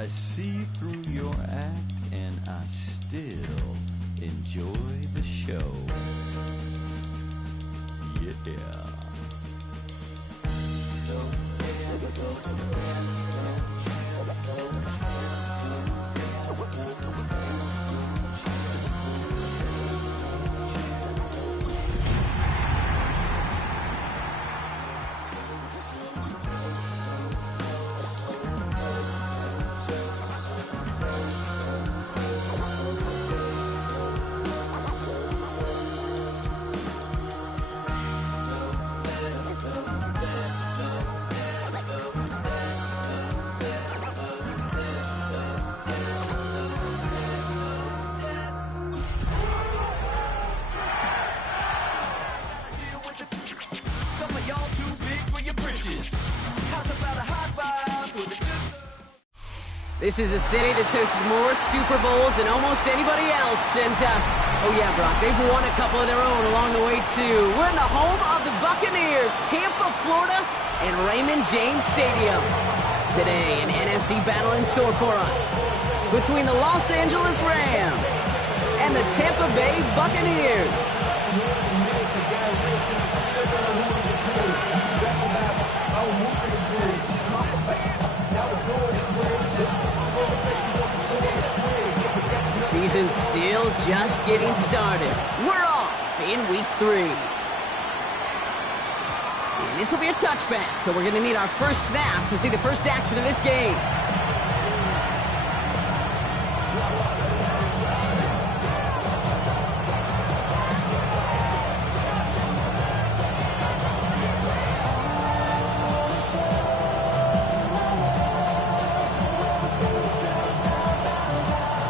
I see through your act and I still enjoy the show. Yeah. This is a city that's hosted more Super Bowls than almost anybody else. And, oh yeah, Brock, they've won a couple of their own along the way, too. We're in the home of the Buccaneers, Tampa, Florida, and Raymond James Stadium. Today, an NFC battle in store for us between the Los Angeles Rams and the Tampa Bay Buccaneers. Season's still just getting started. We're off in week 3. And this will be a touchback, so we're going to need our first snap to see the first action of this game.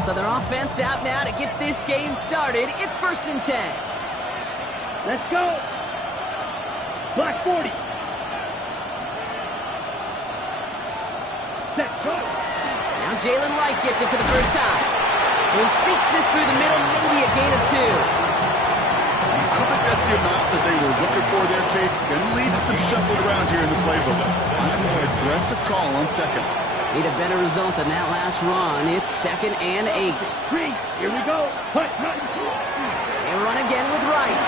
So their offense out now to get this game started. It's 1st and 10. Let's go. Black 40. Set, go. Now Jalen Wright gets it for the first time. He sneaks this through the middle, maybe a gain of 2. I don't think that's the amount that they were looking for there, Kate. Going to lead to some shuffling around here in the playbook. I'm more aggressive call on second. Need a better result than that last run. It's 2nd and 8. 3, here we go. Hut. They run again with Wright.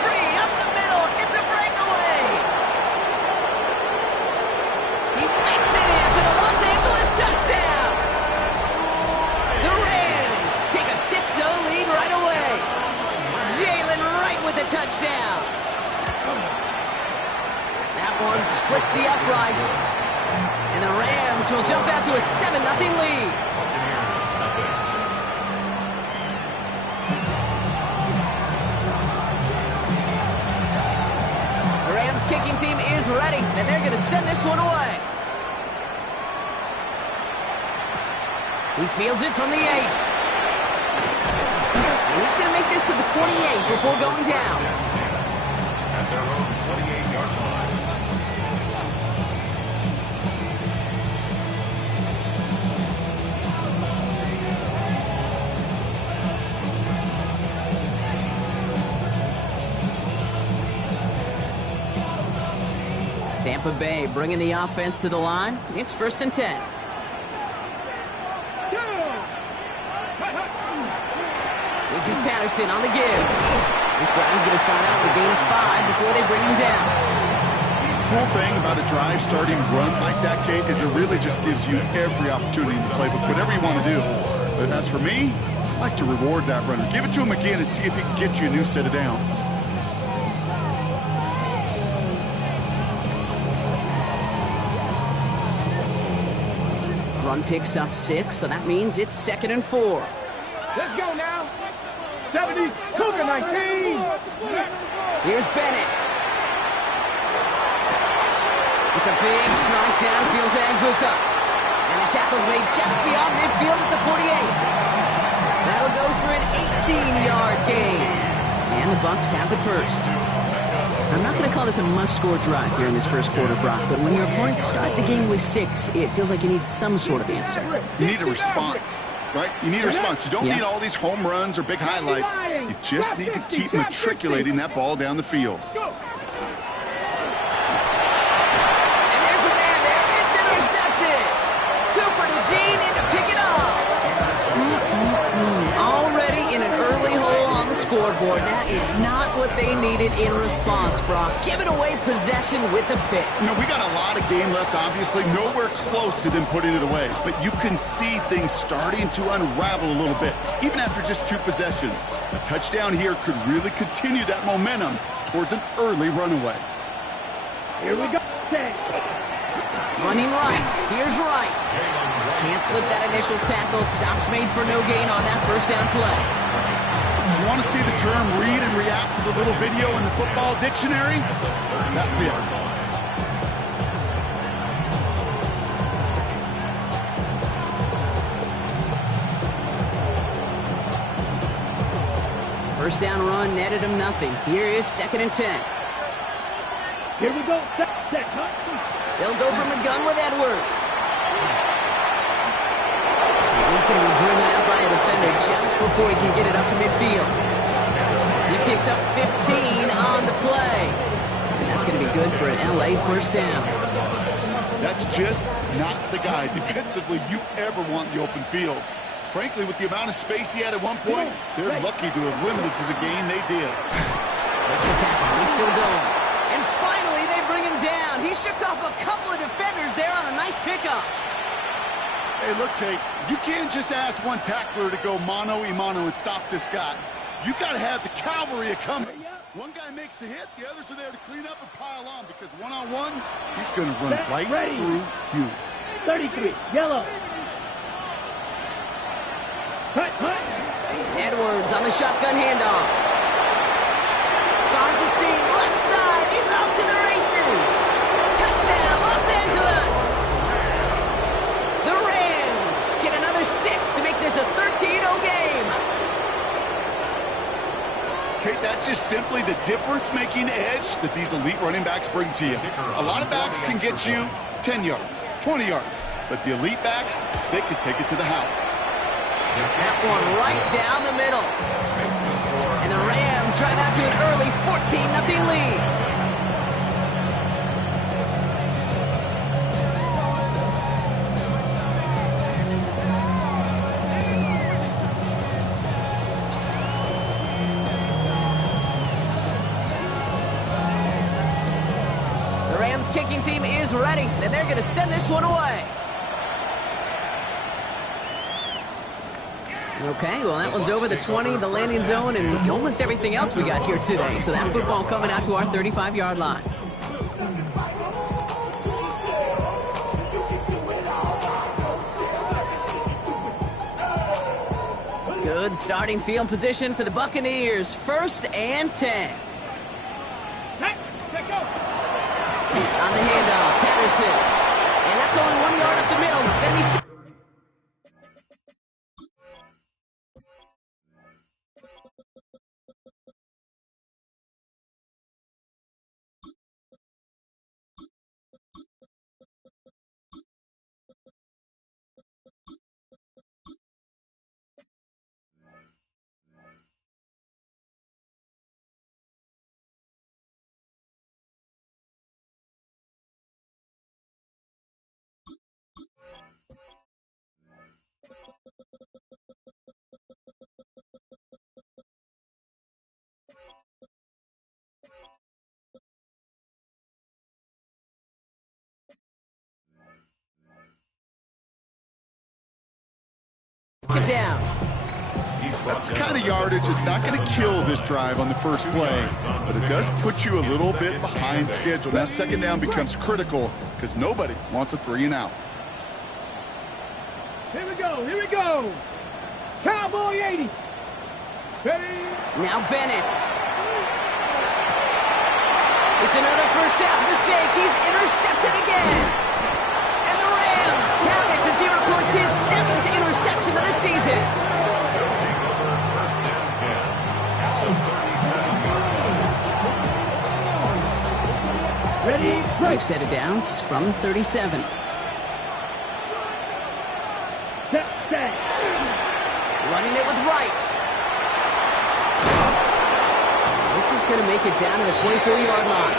Free up the middle. It's a breakaway. He makes it in for the Los Angeles touchdown. The Rams take a 6-0 lead right away. Jalen Wright with the touchdown. That one splits the uprights. And the Rams will jump out to a 7-0 lead. The Rams kicking team is ready, and they're going to send this one away. He fields it from the 8. And he's going to make this to the 28 before going down. At their own 28-yard line. Tampa Bay bringing the offense to the line. It's 1st and 10. This is Patterson on the give. This drive is going to start out with a gain of 5 before they bring him down. The cool thing about a drive starting run like that, Kate, is it really just gives you every opportunity in the playbook, whatever you want to do. But as for me, I like to reward that runner. Give it to him again and see if he can get you a new set of downs. Run picks up 6, so that means it's 2nd and 4. Let's go now. 70s, Cougar 19. Here's Bennett. It's a big strike downfield to Anguka. And the tackle's made just beyond midfield at the 48. That'll go for an 18-yard gain. And the Bucs have the first. I'm not going to call this a must-score drive here in this first quarter, Brock, but when your opponents start the game with 6, it feels like you need some sort of answer. You need a response, right? You need a response. You don't need all these home runs or big highlights. You just need to keep matriculating that ball down the field. And there's a man there. It's intercepted. scoreboard. That is not what they needed in response, Brock. Giving away possession with the pick. You know, we got a lot of game left, obviously. Nowhere close to them putting it away. But you can see things starting to unravel a little bit, even after just 2 possessions. A touchdown here could really continue that momentum towards an early runaway. Here we go. Running right. Here's right. Can't slip that initial tackle. Stops made for no gain on that first down play. You want to see the term read and react to the little video in the football dictionary? That's it. First down run netted him nothing. Here is 2nd and 10. Here we go. Set. They'll go from the gun with Edwards. He's going to be driven out by a defender just before he can get it up to midfield. He picks up 15 on the play. And that's going to be good for an LA first down. That's just not the guy defensively you ever want in the open field. Frankly, with the amount of space he had at one point, they're lucky to have limited to the game they did. That's the tackle. He's still going. And finally, they bring him down. He shook off a couple of defenders there on a nice pickup. Hey, look, Kate, you can't just ask one tackler to go mano-a-mano and stop this guy. You got to have the cavalry come. One guy makes a hit, the others are there to clean up and pile on, because one-on-one, he's going to run right through you. 33, yellow. Cut. Edwards on the shotgun handoff. Finds a seam, left side, he's off to the races. Touchdown, Los Angeles. The Rams get another 6 to make this a 13-0 game. Kate, that's just simply the difference-making edge that these elite running backs bring to you. A lot of backs can get you 10 yards, 20 yards, but the elite backs, they can take it to the house. That one right down the middle. And the Rams drive out to an early 14-0 lead. The Rams kicking team is ready, and they're going to send this one away. Okay, well, that one's over the 20, the landing zone, and almost everything else we got here today. So that football coming out to our 35-yard line. Good starting field position for the Buccaneers. 1st and 10. On the handoff, Patterson. And that's only 1 yard up the middle. Gonna be get down. That's the kind of yardage it's not going to kill this drive on the first play, but it does put you a little bit behind schedule. Now 2nd down becomes critical because nobody wants a 3 and out. Here we go. Cowboy 80. Ready. Now Bennett. It's another first half mistake. He's intercepted again. And the Rams have it as he records his 7th interception of the season. They'll take over 1st and 10. Allen 37. Ready. Five set of downs from the 37. Set. Running it with Wright. This is going to make it down to the 24-yard line.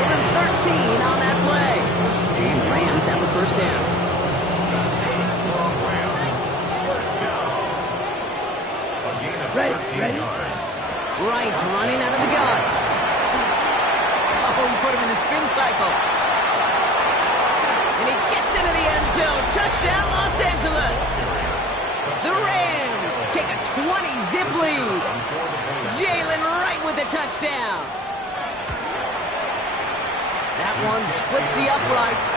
Even 13 on that play. And the Rams have the first down. That's good for Rams. First down. A gain of 13 yards. Wright running out of the gun. Oh, he put him in the spin cycle. And he gets into the end zone. Touchdown, Los Angeles. The Rams take a 20-zip lead. Jalen Wright with the touchdown. That one splits the uprights.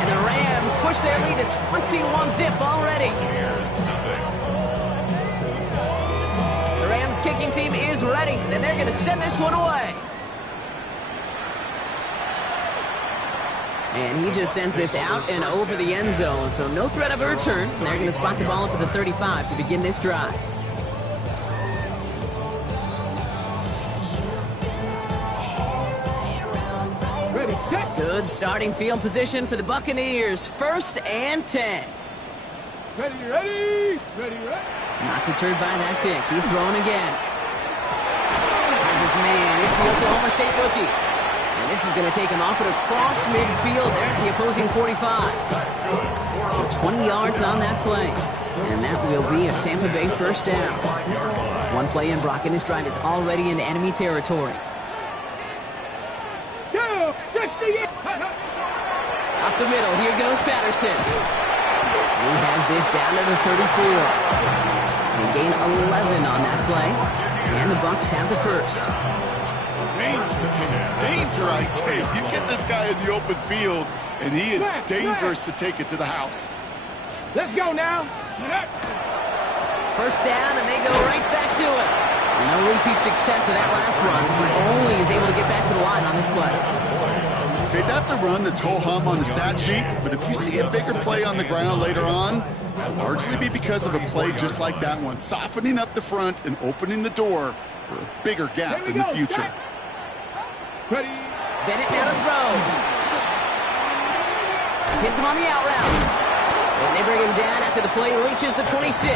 And the Rams push their lead to 21-zip already. The Rams kicking team is ready, and they're going to send this one away. And he just sends this out and over the end zone, so no threat of a return. And they're going to spot the ball up at the 35 to begin this drive. Ready, set. Good starting field position for the Buccaneers. 1st and 10. Ready, ready. Ready, ready. Not deterred by that pick. He's throwing again. Has his man. It's the Oklahoma State rookie. And this is going to take him off and across midfield there at the opposing 45. So 20 yards on that play. And that will be a Tampa Bay 1st down. One play in, Brock, and this drive is already in enemy territory. Go, 60. Up the middle, here goes Patterson. He has this down to the 34. They gain 11 on that play. And the Bucs have the 1st. Danger, I say. You get this guy in the open field, and he is dangerous to take it to the house. Let's go now. 1st down, and they go right back to it. No repeat success of that last run, as he only is able to get back to the line on this play. Okay, that's a run that's ho-hum on the stat sheet, but if you see a bigger play on the ground later on, it'll largely be because of a play just like that one, softening up the front and opening the door for a bigger gap in the future. Ready. Bennett now to throw. Hits him on the out route. And they bring him down after the play reaches the 26.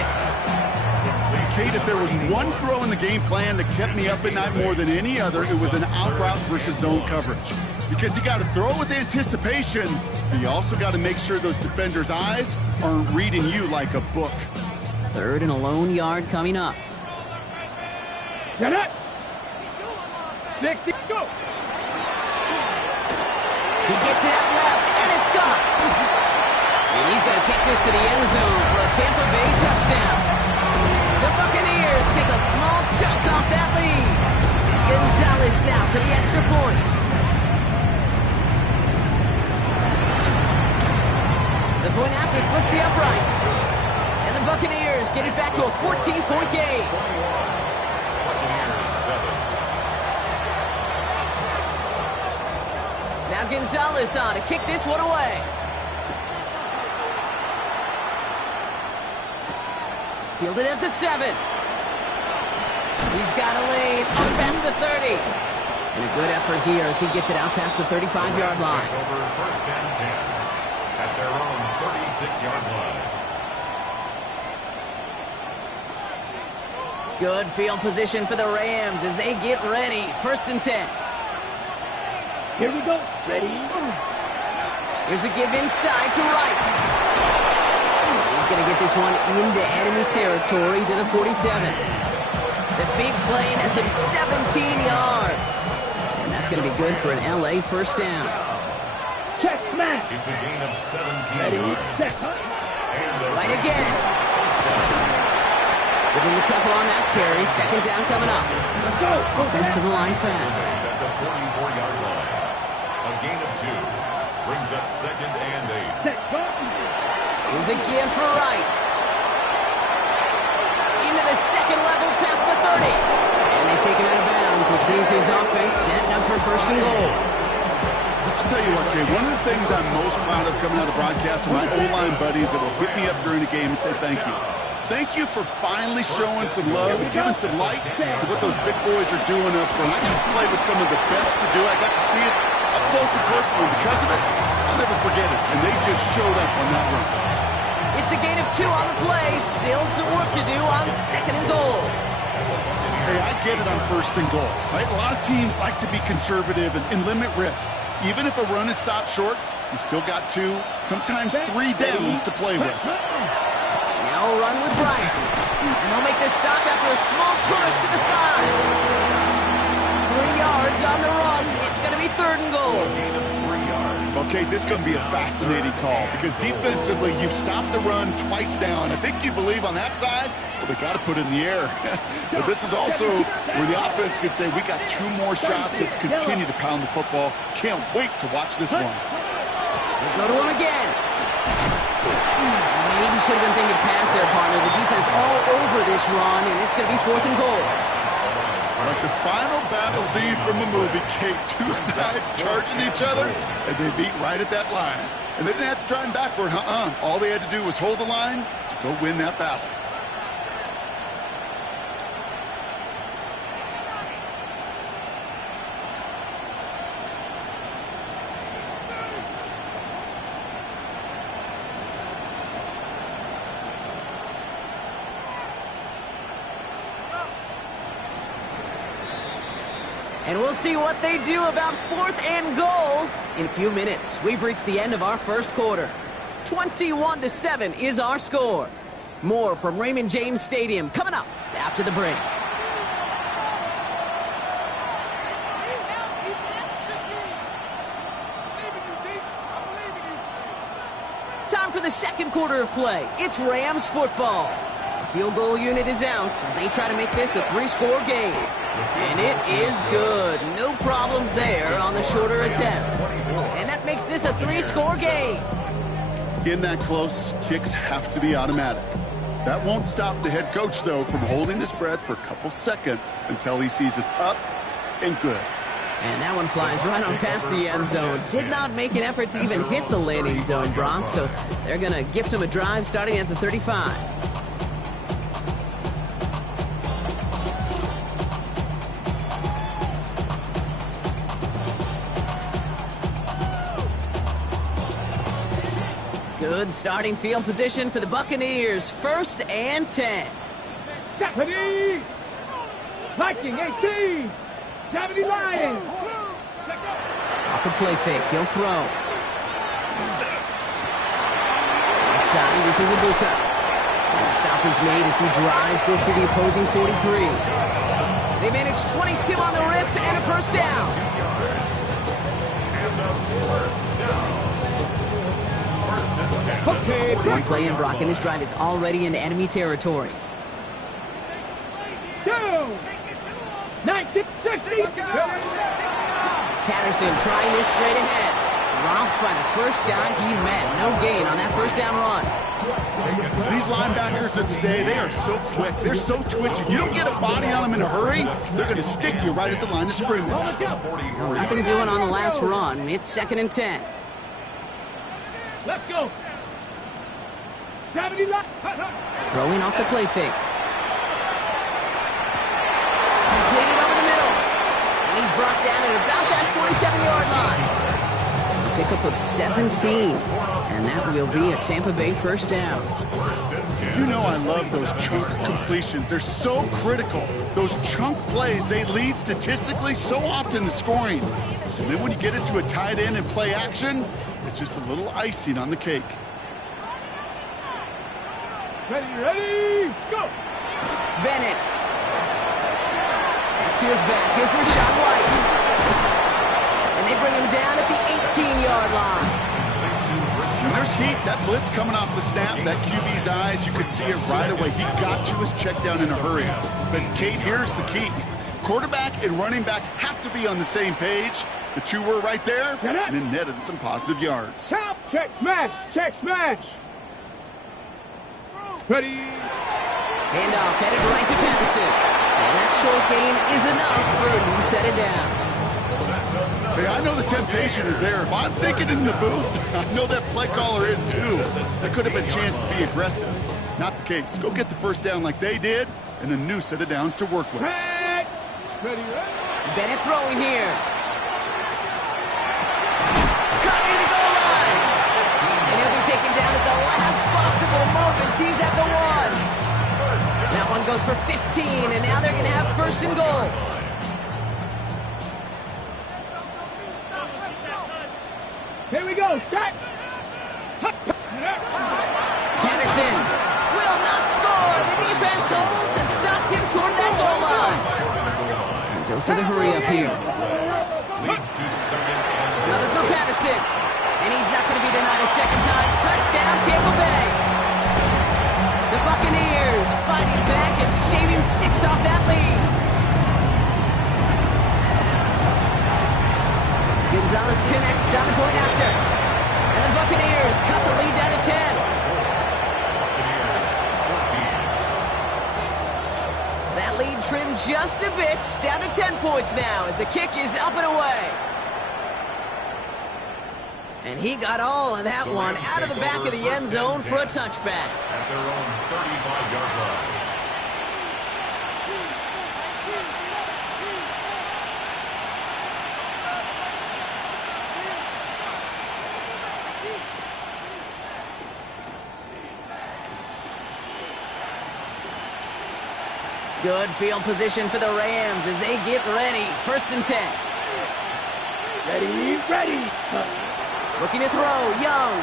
Kate, if there was one throw in the game plan that kept me up at night more than any other, it was an out route versus zone coverage. Because you got to throw with anticipation, but you also got to make sure those defenders' eyes aren't reading you like a book. 3rd and a lone yard coming up. Get it. 60. Go. He gets it out left, and it's caught. And he's going to take this to the end zone for a Tampa Bay touchdown. The Buccaneers take a small chunk off that lead. Gonzalez now for the extra point. The point after splits the uprights. And the Buccaneers get it back to a 14-point game. Buccaneers 7. Now Gonzalez on to kick this one away. Fielded at the 7. He's got a lane up past the 30. And a good effort here as he gets it out past the 35-yard line. Over 1st and 10 at their own 36-yard line. Good field position for the Rams as they get ready. 1st and 10. Here we go. Ready. Here's a give inside to Wright. He's going to get this one into enemy territory to the 47. The big play nets him 17 yards. And that's going to be good for an LA 1st down. Check, man. It's a gain of 17 Ready. yards. Set. Right again. Give him a couple on that carry. 2nd down coming up. Let's go. Offensive line fast. At the 44-yard line. A gain of 2 brings up 2nd and 8. Set. Go. Here's a give for Wright. Into the 2nd level past the 30. And they take him out of bounds, which means his offense setting up for 1st and goal. I'll tell you what, Kay, one of the things I'm most proud of coming out of broadcast are my O-line buddies that will hit me up during the game and say thank you. Thank you for finally showing some love and giving some light to what those big boys are doing up front. I got to play with some of the best to do it. I got to see it up close and personal. Because of it, I'll never forget it. And they just showed up on that run. It's a gain of 2 on the play. Still some work to do on 2nd and goal. Hey, I get it on 1st and goal. Right? A lot of teams like to be conservative and limit risk. Even if a run is stopped short, you still got 2, sometimes 3 downs to play with. Now They'll run with Bryant. And they'll make this stop after a small push to the 5. 3 yards on the run. It's going to be 3rd and goal. Okay, this is going to be a fascinating call because defensively, you've stopped the run twice down. I think you believe on that side, well, they got to put it in the air. But this is also where the offense could say, we got 2 more shots. Let's continue to pound the football. Can't wait to watch this one. They go to him again. Maybe should have been thinking pass there, partner. The defense all over this run, and it's going to be 4th and goal. Like the final battle scene from the movie, Kate, 2 sides charging each other, and they beat right at that line. And they didn't have to drive backward, All they had to do was hold the line to go win that battle. And we'll see what they do about 4th and goal in a few minutes. We've reached the end of our first quarter. 21-7 is our score. More from Raymond James Stadium coming up after the break. Time for the second quarter of play. It's Rams football. The field goal unit is out as they try to make this a 3-score game. And it is good. No problems there on the shorter attempt. And that makes this a 3-score game. In that close, kicks have to be automatic. That won't stop the head coach, though, from holding his breath for a couple seconds until he sees it's up and good. And that one flies right on past the end zone. Did not make an effort to even hit the landing zone, Brock. So they're going to gift him a drive starting at the 35. Good starting field position for the Buccaneers. 1st and 10. Deputy! Viking 18! Deputy Lions! Off the play fake, he'll throw. Outside, this is Ibuka. And the stop is made as he drives this to the opposing 43. They manage 22 on the rip and a 1st down. One play in Brock, and this drive is already into enemy territory. 2! 1960! Patterson trying this straight ahead. Dropped by the first guy he met. No gain on that 1st down run. These linebackers of today, they are so quick. They're so twitchy. You don't get a body on them in a hurry, they're going to stick you right at the line of scrimmage. Nothing doing on the last run. It's 2nd and 10. Let's go! Throwing off the play fake. Completed over the middle. And he's brought down at about that 47-yard line. Pickup of 17. And that will be a Tampa Bay 1st down. You know I love those chunk completions. They're so critical. Those chunk plays, they lead statistically so often to scoring. And then when you get into a tight end and play action, it's just a little icing on the cake. Ready, let's go! Bennett. That's to his back. Here's Rachaad White. And they bring him down at the 18-yard line. When there's heat, that blitz coming off the snap, that QB's eyes, you could see it right away. He got to his check down in a hurry. But Kate, here's the key. Quarterback and running back have to be on the same page. The 2 were right there, and it netted some positive yards. Check smash! Check smash! Ready? Handoff headed right to Patterson. And that short gain is enough for a new set it down. Hey, I know the temptation is there. If I'm thinking in the booth, I know that play caller is too. There could have been a chance to be aggressive. Not the case. Go get the 1st down like they did, and a new set of downs to work with. Ready? Bennett throwing here. Cut near the goal line. And he'll be taken down at the last possible moment. He's at the 1. That one goes for 15, and now they're going to have 1st and goal. Here we go, set! Patterson will not defense holds and stops him short of that goal line. Dose of the hurry up here. Leads to second and Another for Patterson. And he's not going to be denied a second time. Touchdown, Tampa Bay. The Buccaneers fighting back and shaving 6 off that lead. Gonzalez connects on the point after. And the Buccaneers cut the lead down to 10. Buccaneers 14. That lead trimmed just a bit, down to 10 points now as the kick is up and away. And he got all of that one out of the back of the end zone for a touchback. At their own 35-yard line. Good field position for the Rams as they get ready. 1st and 10. Ready. Looking to throw, Young.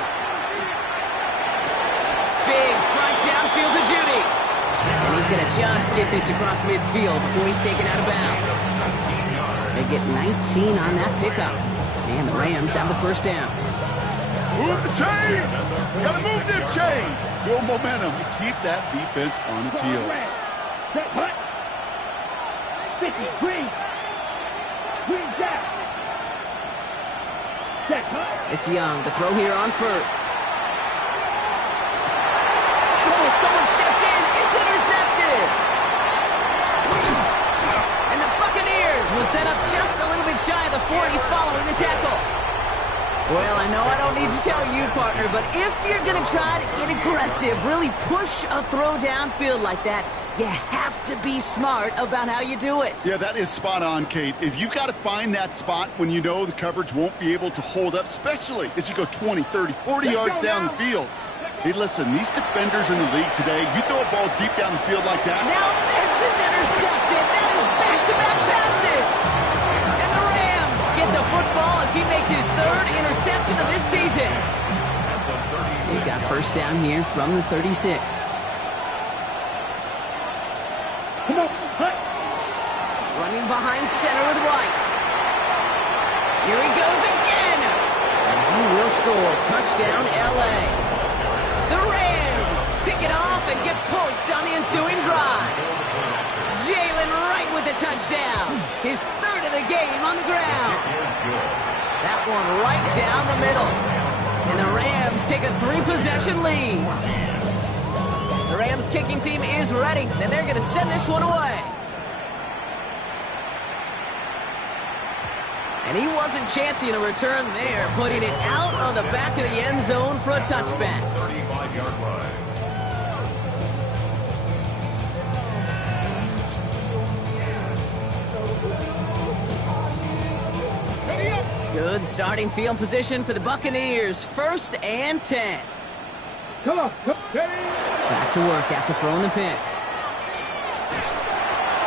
Big strike downfield to Judy. And he's going to just get this across midfield before he's taken out of bounds. They get 19 on that pickup. And the Rams have the 1st down. Move the chain! Gotta move them chains! Build momentum. Keep that defense on its heels. Set hut. 50, green. Green down. Set hut. It's Young. The throw here on 1st. Oh, someone stepped in. It's intercepted. And the Buccaneers will set up just a little bit shy of the 40 following the tackle. Well, I know I don't need to tell you, partner, but if you're going to try to get aggressive, really push a throw downfield like that, you have to be smart about how you do it. Yeah, that is spot on, Kate. If you've got to find that spot when you know the coverage won't be able to hold up, especially as you go 20, 30, 40 yards down the field. Hey, listen, these defenders in the league today, you throw a ball deep down the field like that. Now this is intercepted. That is back-to-back passes. And the Rams get the football as he makes his 3rd interception of this season. They got 1st down here from the 36. Come on, hut. Running behind center with White. Here he goes again. And he will score. Touchdown, L.A. The Rams pick it off and get points on the ensuing drive. Jalen Wright with the touchdown. His 3rd of the game on the ground. That one right down the middle. And the Rams take a 3-possession lead. The Rams kicking team is ready, and they're going to send this one away. And he wasn't chancing a return there, putting it out on the back of the end zone for a touchback. 35-yard line. Good starting field position for the Buccaneers. 1st and 10. Come on. Back to work after throwing the pick.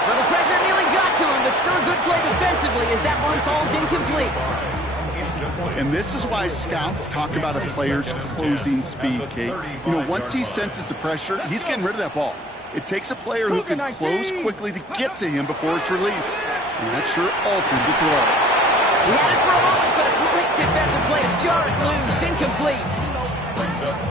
Well, the pressure nearly got to him, but still a good play defensively as that one falls incomplete. And this is why scouts talk about a player's closing speed, Kate. You know, once he senses the pressure, he's getting rid of that ball. It takes a player who can close quickly to get to him before it's released. And that sure alters the throw. He had it for a moment, but a great defensive play to jar it loose. Incomplete.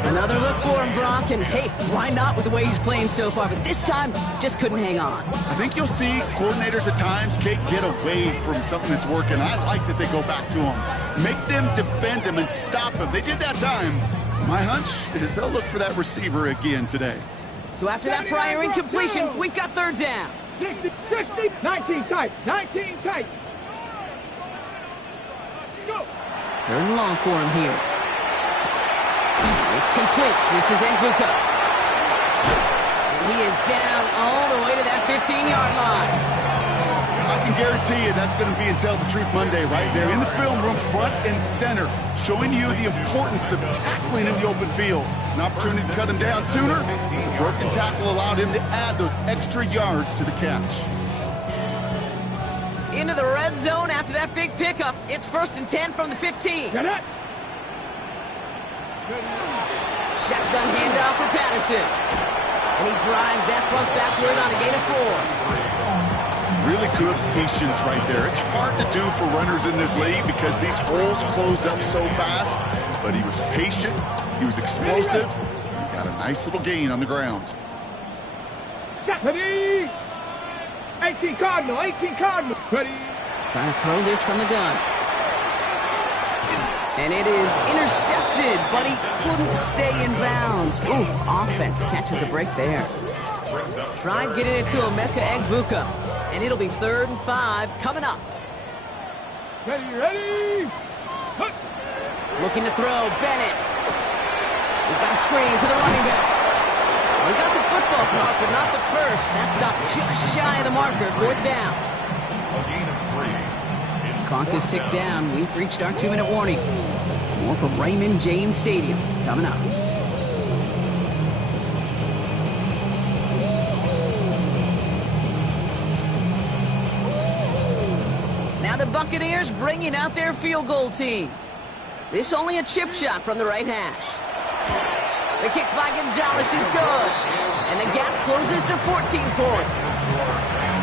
Another look for him, Brock, and hey, why not with the way he's playing so far? But this time, just couldn't hang on. I think you'll see coordinators at times, Kate, get away from something that's working. I like that they go back to him. Make them defend him and stop him. They did that time. My hunch is they'll look for that receiver again today. So after that prior incompletion, we've got 3rd down. 60, 19 tight, 19 tight. Go. 3rd and long for him here. It's complete. This is Nguka. And he is down all the way to that 15-yard line. I can guarantee you that's going to be Tell the Truth Monday right there in the film room, front and center, showing you the importance of tackling in the open field. An opportunity to cut him down sooner. The broken tackle allowed him to add those extra yards to the catch. Into the red zone after that big pickup. It's 1st and 10 from the 15. Get it. Shotgun handoff for Patterson. And he drives that front backward on a gain of 4. Really good patience right there. It's hard to do for runners in this league because these holes close up so fast. But he was patient. He was explosive. He got a nice little gain on the ground. Ready? 18 Cardinal, 18 Cardinal. Ready? Trying to throw this from the gun. And it is intercepted, but he couldn't stay in bounds. Ooh, offense catches a break there. Tried getting it to Emeka Egbuka, and it'll be 3rd and 5 coming up. Ready? Looking to throw, Bennett. We've got a screen to the running back. We got the football cross, but not the first. That stopped just shy of the marker. 4th down. A gain of 3. Clock is ticked down. We've reached our 2-minute warning. More from Raymond James Stadium coming up. Now the Buccaneers bringing out their field goal team. This only a chip shot from the right hash. The kick by Gonzalez is good. And the gap closes to 14 points.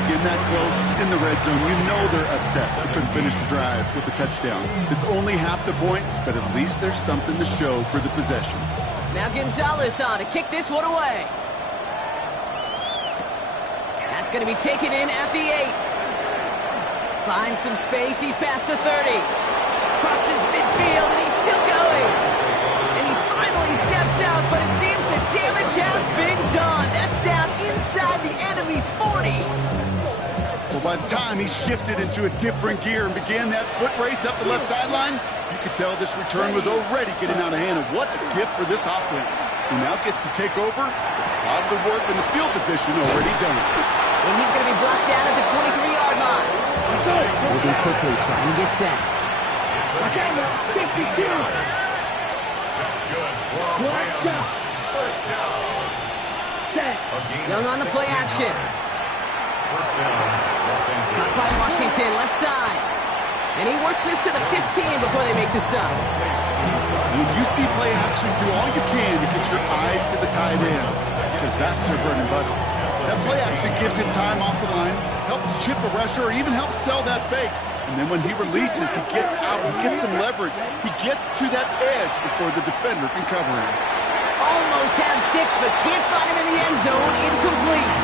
Getting that close in the red zone, you know they're upset. They couldn't finish the drive with the touchdown. It's only half the points, but at least there's something to show for the possession. Now Gonzalez on to kick this one away. That's going to be taken in at the 8. Finds some space. He's past the 30. Crosses midfield, and he's still going. And he finally steps out, but it seems the damage has been done. That's down inside the enemy 40. Well, by the time he shifted into a different gear and began that foot race up the left sideline, you could tell this return was already getting out of hand. And what a gift for this offense. He now gets to take over. A lot of the work in the field position already done. And he's going to be blocked down at the 23-yard line. Moving quickly, trying to get set. That's good. First down. Young on the play action. First down, Los Angeles. Caught by Washington, left side. And he works this to the 15 before they make the stop. When you see play action, do all you can to get your eyes to the tight end, because that's their bread and butter. That play action gives him time off the line, helps chip a rusher, or even helps sell that fake. And then when he releases, he gets out, he gets some leverage. He gets to that edge before the defender can cover him. Almost had 6, but can't find him in the end zone. Incomplete.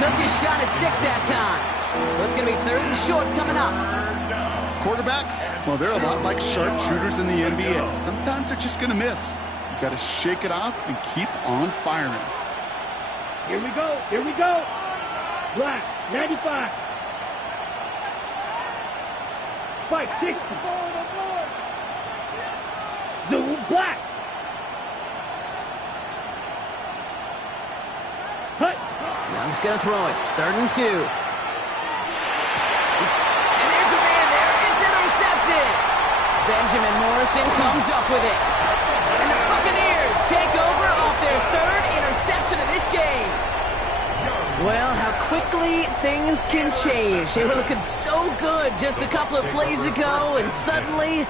Took his shot at 6 that time. So it's going to be 3rd and short coming up. Quarterbacks, well, they're a lot like sharpshooters in the NBA. Sometimes they're just going to miss. You got to shake it off and keep on firing. Here we go. Here we go. Black, 95. Spike, 60. Zoom, black. Hut. Young's going to throw it. 3rd and 2. And there's a man there. It's intercepted. Benjamin Morrison comes up with it. And the Buccaneers take over off their 3rd interception of this game. Well, how quickly things can change. They were looking so good just a couple of plays ago, and suddenly,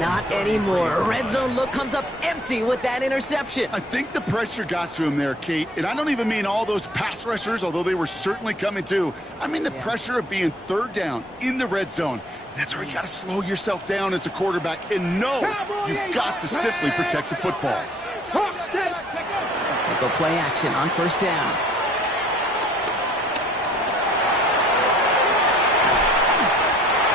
not anymore. A red zone look comes up empty with that interception. I think the pressure got to him there, Kate. And I don't even mean all those pass rushers, although they were certainly coming too. I mean the pressure of being 3rd down in the red zone. That's where you got to slow yourself down as a quarterback and know you've got to simply protect the football. They go play action on 1st down.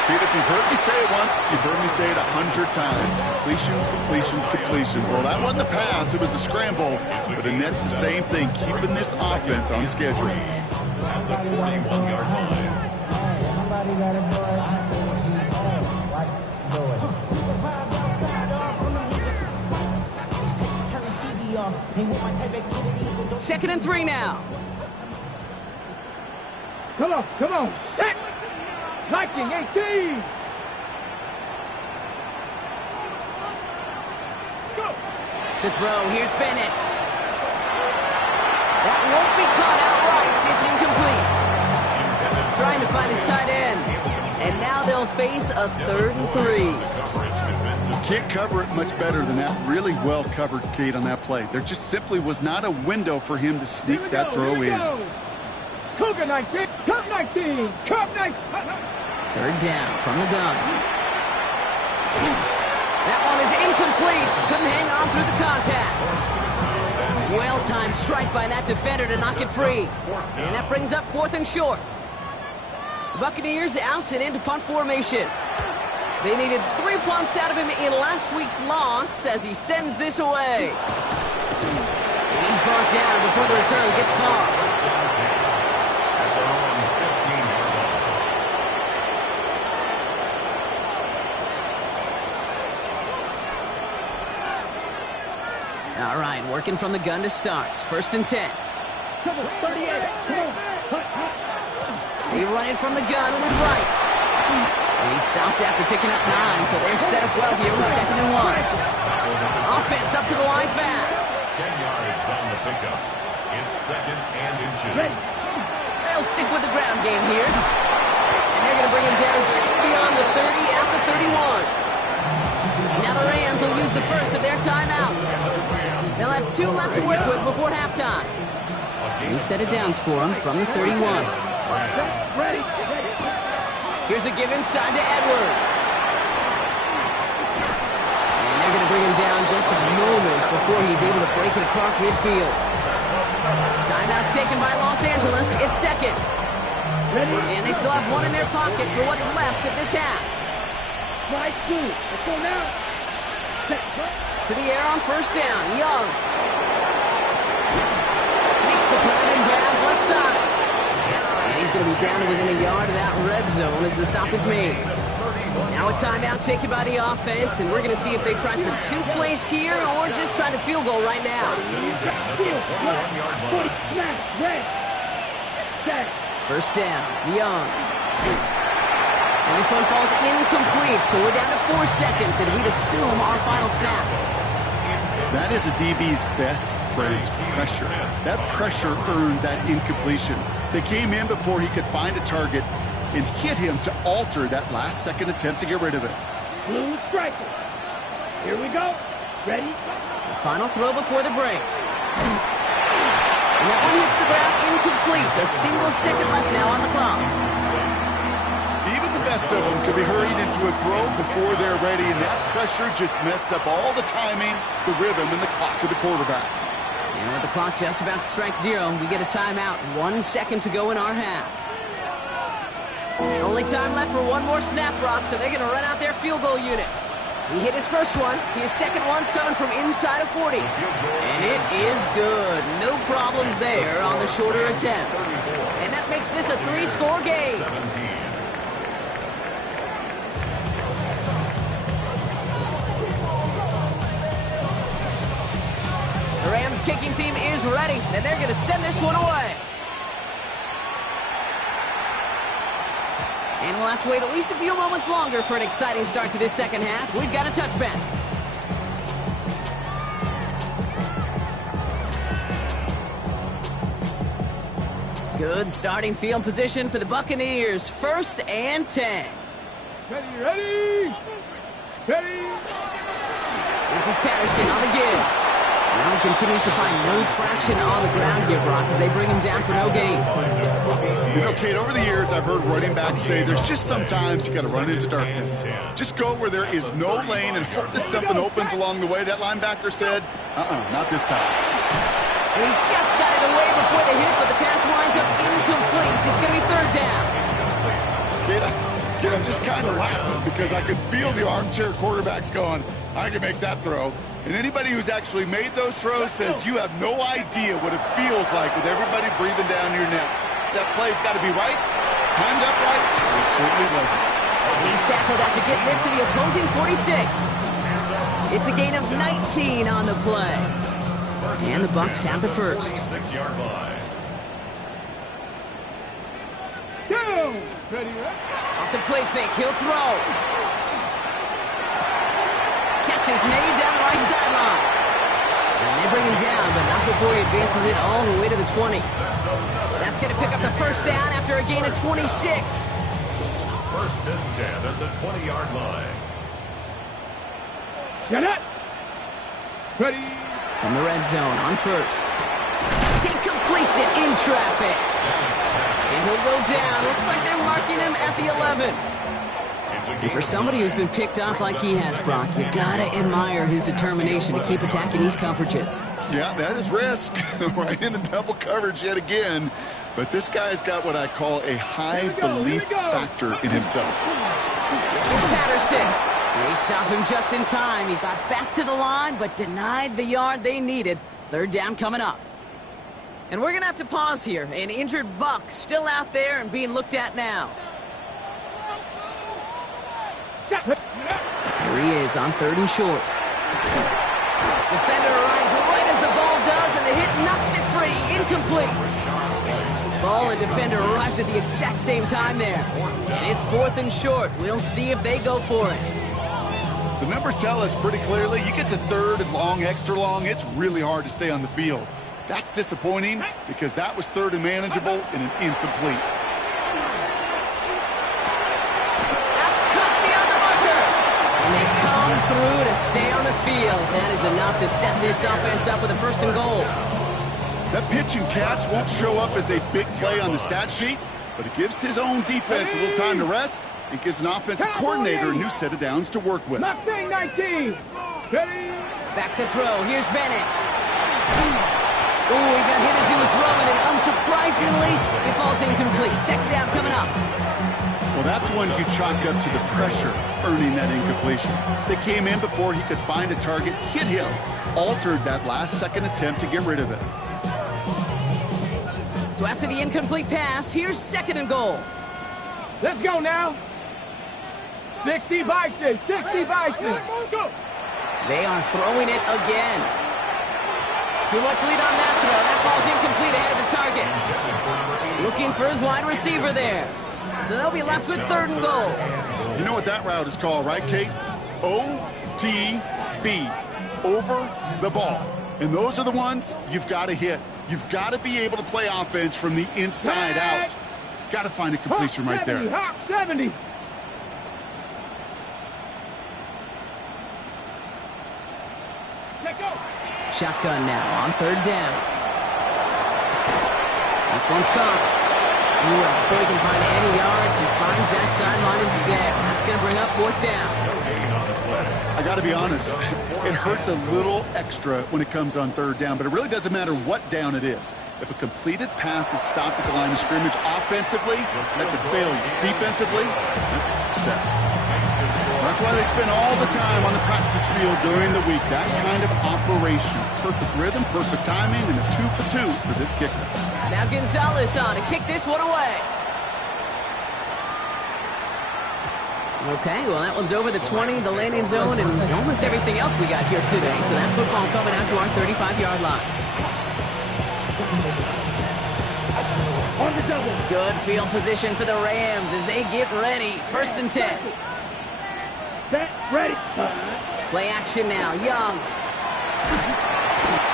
Pete, if you've heard me say it once, you've heard me say it 100 times. Completions, completions, completions. Well, that wasn't a pass. It was a scramble. But the net's the same thing, keeping this offense on schedule. Second and 3 now. Come on, set. Viking, 18. Go. To throw, here's Bennett. That won't be caught outright. It's incomplete. Trying to find his tight end. And now they'll face a 3rd and 3. Can't cover it much better than that. Really well covered, Kate, on that play. There just simply was not a window for him to sneak that throw in. Cougar 19, Cup 19, Cup 19. Third down from the gun. That one is incomplete. Couldn't hang on through the contact. Well-timed strike by that defender to knock it free. And that brings up 4th and short. The Buccaneers out and into punt formation. They needed 3 punts out of him in last week's loss as he sends this away. And he's brought down before the return gets far. All right, working from the gun to start. 1st and 10. They run it from the gun with Wright. And he stopped after picking up 9, so they're set up well here with 2nd and 1. Offense up to the line fast. 10 yards on the pickup. It's 2nd and inches. They'll stick with the ground game here. And they're going to bring him down just beyond the 30 at the 31. Now the Rams will use the first of their timeouts. They'll have 2 left to work with before halftime. New set of downs for them from the 31. Here's a give inside to Edwards. And they're going to bring him down just a moment before he's able to break it across midfield. Timeout taken by Los Angeles. It's 2nd. And they still have 1 in their pocket for what's left of this half. Let's go now. To the air on 1st down. Young. Makes the play inbounds left side. And he's going to be down to within a yard of that red zone as the stop is made. Now a timeout taken by the offense, and we're going to see if they try for 2 plays here or just try the field goal right now. 1st down. Young. And this one falls incomplete, so we're down to 4 seconds, and we'd assume our final snap. That is a DB's best friend, pressure. That pressure earned that incompletion. They came in before he could find a target and hit him to alter that last-second attempt to get rid of it. Blue striker. Here we go. Ready? The final throw before the break. And that one hits the ground incomplete. A single second left now on the clock. Even the best of them could be hurried into a throw before they're ready, and that pressure just messed up all the timing, the rhythm, and the clock of the quarterback. And with the clock just about to strike 0, we get a timeout. 1 second to go in our half. Only time left for 1 more snap, Brock, so they're going to run out their field goal unit. He hit his first one. His second one's coming from inside of 40. And it is good. No problems there on the shorter attempt. And that makes this a 3-score game. The Rams kicking team is ready, and they're going to send this one away. And we'll have to wait at least a few moments longer for an exciting start to this second half. We've got a touchback. Good starting field position for the Buccaneers. 1st and 10. Ready? This is Patterson on the give. Now he continues to find no traction on the ground here, Brock, as they bring him down for no gain. You know, Kate, over the years, I've heard running backs say there's just sometimes you got to run into darkness. Just go where there is no lane and hope that something opens along the way. That linebacker said, not this time. And he just got it away before the hit, but the pass winds up incomplete. It's going to be 3rd down. Kate, I'm just kind of laughing because I could feel the armchair quarterbacks going, I can make that throw. And anybody who's actually made those throws says you have no idea what it feels like with everybody breathing down your neck. That play's got to be right, timed up right. It certainly wasn't. He's tackled after getting this to the opposing 46. It's a gain of 19 on the play. And the Bucs have the first. 6-yard line. Go! Ready? Off the play fake, he'll throw. Catch is made down the right sideline. And they bring him down, but not before he advances it all the way to the 20. That's going to pick up the 1st down after a gain of 26. 1st and 10 at the 20-yard line. Get it. Ready. From the red zone on first. He completes it in traffic. And he'll go down. Looks like they're marking him at the 11. And for somebody who's been picked off like he has, Brock, you gotta admire his determination to keep attacking these coverages. Yeah, that is risk. Right into double coverage yet again. But this guy's got what I call a high belief factor in himself. This is Patterson. They stop him just in time. He got back to the line, but denied the yard they needed. Third down coming up. And we're going to have to pause here. An injured Buck still out there and being looked at now. Here he is on 3rd and short. Defender arrives right as the ball does, and the hit knocks it free. Incomplete. Ball and defender arrived at the exact same time there. And it's 4th and short. We'll see if they go for it. The numbers tell us pretty clearly, you get to 3rd and long, extra long, it's really hard to stay on the field. That's disappointing because that was 3rd and manageable and an incomplete. That's cut beyond the marker. And they come through to stay on the field. That is enough to set this offense up with a 1st and goal. That pitch and catch won't show up as a big play on the stat sheet, but it gives his own defense a little time to rest. It gives an offensive coordinator a new set of downs to work with. Mustang 19. Ready. Back to throw. Here's Bennett. Ooh, he got hit as he was throwing, and unsurprisingly, it falls incomplete. 2nd down coming up. Well, that's one you chalk up to the pressure earning that incompletion. They came in before he could find a target, hit him, altered that last-second attempt to get rid of it. So after the incomplete pass, here's 2nd and goal. Let's go now. 60 Bison. 60 Bison. Go. They are throwing it again. Too much lead on that throw. That falls incomplete ahead of his target. Looking for his wide receiver there. So they'll be left with 3rd and goal. You know what that route is called, right, Kate? OTB. Over the ball. And those are the ones you've got to hit. You've got to be able to play offense from the inside out. Got to find a completion right there. Hawk 70. Shotgun now on 3rd down. This one's caught. Ooh, and before he can find any yards, he finds that sideline instead. That's going to bring up 4th down. I got to be honest, it hurts a little extra when it comes on 3rd down, but it really doesn't matter what down it is. If a completed pass is stopped at the line of scrimmage, offensively, that's a failure. Defensively, that's a success. That's why they spend all the time on the practice field during the week. That kind of operation. Perfect rhythm, perfect timing, and a 2 for 2 for this kicker. Now Gonzalez on to kick this one away. Okay, well, that one's over the 20, the landing zone, and almost everything else we got here today. So that football coming out to our 35-yard line. Good field position for the Rams as they get ready. 1st and 10. Set, ready. Play action now. Young.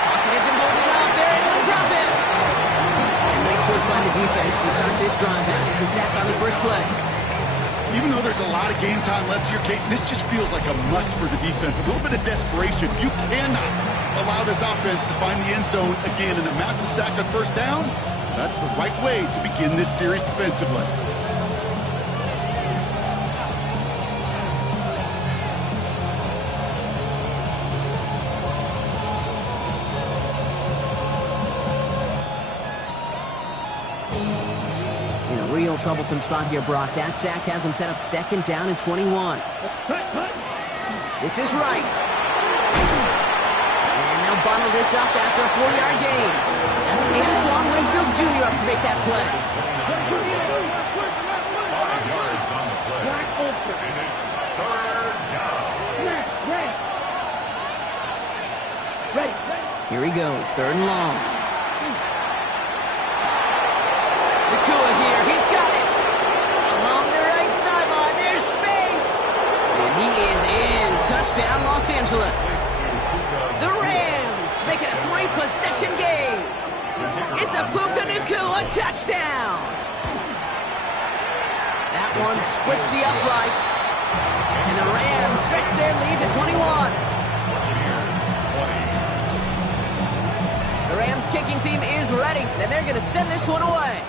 Pocket isn't holding up. They're able to drop it. And nice work by the defense to start this drive out. It's a sack on the first play. Even though there's a lot of game time left here, Kate, this just feels like a must for the defense. A little bit of desperation. You cannot allow this offense to find the end zone again in a massive sack on 1st down. That's the right way to begin this series defensively. Real troublesome spot here, Brock. That sack has him set up 2nd down and 21. This is right. And they'll bundle this up after a 4-yard gain. That's Antoine Winfield Jr. up to make that play. 5 yards on the play. And it's 3rd down. Here he goes, 3rd and long. Nakua here, he's got it. Along the right sideline, there's space. And he is in. Touchdown, Los Angeles. The Rams make it a 3-possession game. It's a Puka Nakua touchdown. That one splits the uprights. And the Rams stretch their lead to 21. kicking team is ready, and they're going to send this one away.